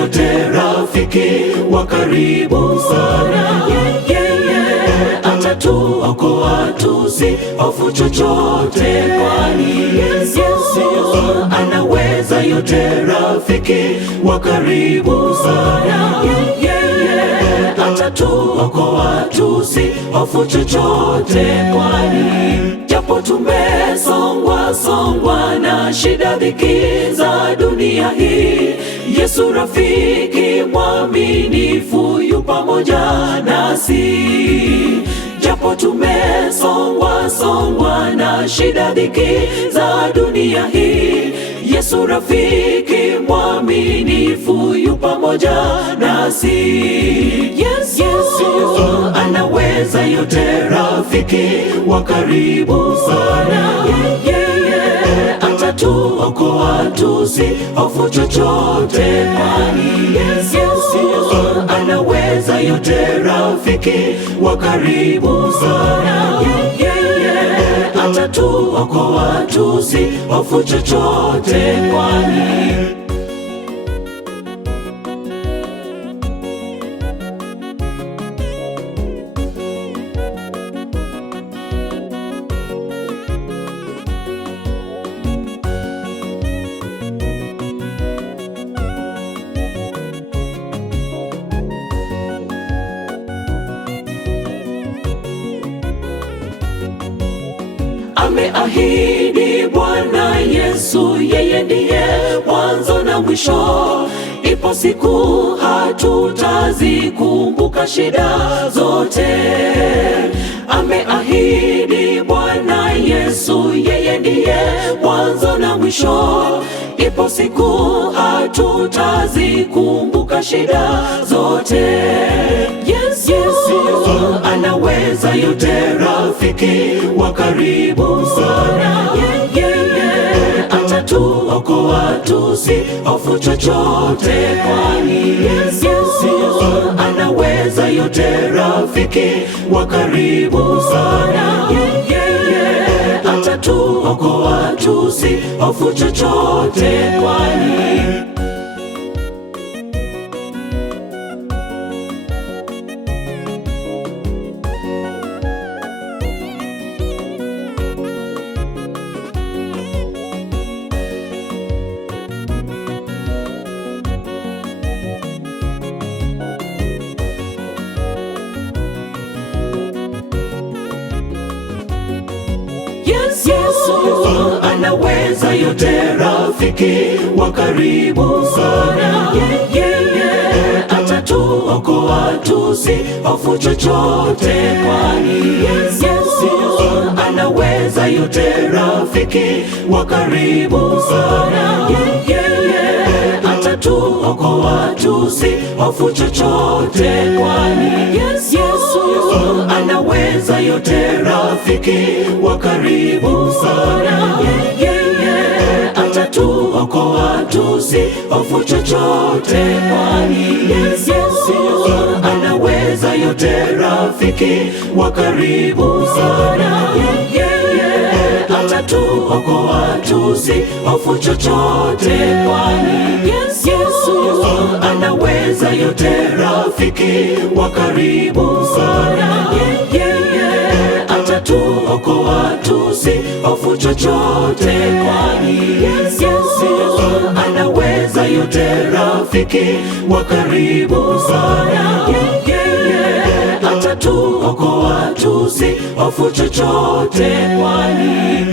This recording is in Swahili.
yote, rafiki wa karibu sana. Yeye atatuokoa, tusihofu chochote, kwani Yesu anaweza yote, rafiki wa karibu sana. Yeye atatuokoa, tusihofu chochote, kwani japo tumesongwa na shida, dhiki za dunia hii, Yesu rafiki mwaminifu yu pamoja nasi. Japo tumesongwa na shida, dhiki za dunia hii, Yesu rafiki mwaminifu yu pamoja nasi. Yesu anaweza yote, rafiki wa karibu sana. Yeye atatuokoa, tusihofu chochote, kwani Yesu anaweza yote, rafiki wa karibu sana. Yeye atatuokoa, tusihofu chochote, kwani ameahidi Bwana Yesu, yeye ndiye mwanzo na mwisho. Ipo siku hatutazikumbuka shida zote. Ameahidi Bwana Yesu, yeye ndiye mwanzo na mwisho. Ipo siku hatutazikumbuka shida zote. Yesu anaweza yote, rafiki wa karibu sana. Yeye atatuokoa, tusihofu chochote, kwani Yesu anaweza yote, rafiki wa karibu sana. Yeye atatuokoa, tusihofu chochote, kwani Yesu anaweza yote, rafiki wa karibu sana. Yeye atatuokoa, tusihofu chochote, kwani Yesu anaweza yote, rafiki wa karibu sana. Yeye atatuokoa, tusihofu chochote, kwani Yesu anaweza yote, rafiki wa karibu sana. Yeye atatuokoa, tusihofu chochote, kwani Yesu anaweza yote, rafiki wa karibu sana. Yeye atatuokoa, tusihofu chochote, kwani Yesu anaweza yote, rafiki wa karibu sana. Yeye atatuokoa, tusihofu chochote, kwani Yesu anaweza yote, rafiki wa karibu sana. Yeye atatuokoa, tusihofu chochote, kwani